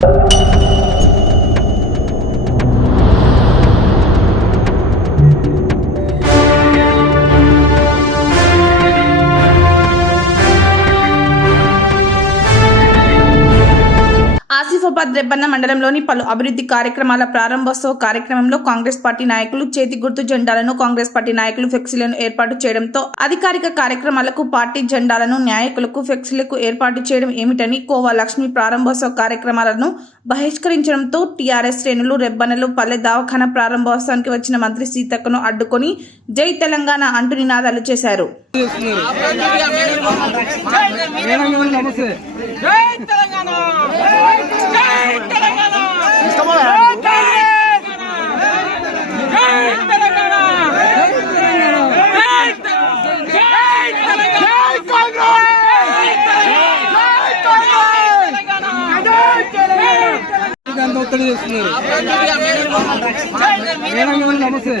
you. Asifabad రెబ్బన్న మండలంలోని పలు అభివృద్ధి కార్యక్రమాల ప్రారంభోత్సవ కార్యక్రమంలో కాంగ్రెస్ పార్టీ నాయకులు చేతి గుర్తు జెండాలను కాంగ్రెస్ పార్టీ నాయకులు ఫ్లెక్సీలను ఏర్పాటు చేయడంతో అధికారిక కార్యక్రమాలకు పార్టీ జెండాలను నాయకులకు ఫ్లెక్సీలకు ఏర్పాటు చేయడం ఏమిటని కోవా లక్ష్మి ప్రారంభోత్సవ కార్యక్రమాలను బహిష్కరించడంతో టీఆర్ఎస్ శ్రేణులు రెబ్బన్నలు పల్లె దవాఖాన ప్రారంభోత్సవానికి వచ్చిన మంత్రి సీతక్కను అడ్డుకొని జై తెలంగాణ అంటూ నినాదాలు చేశారు. నమస్తే జై తెలంగాణ! ఒత్తిడి చేస్తున్నారు? నమస్తే.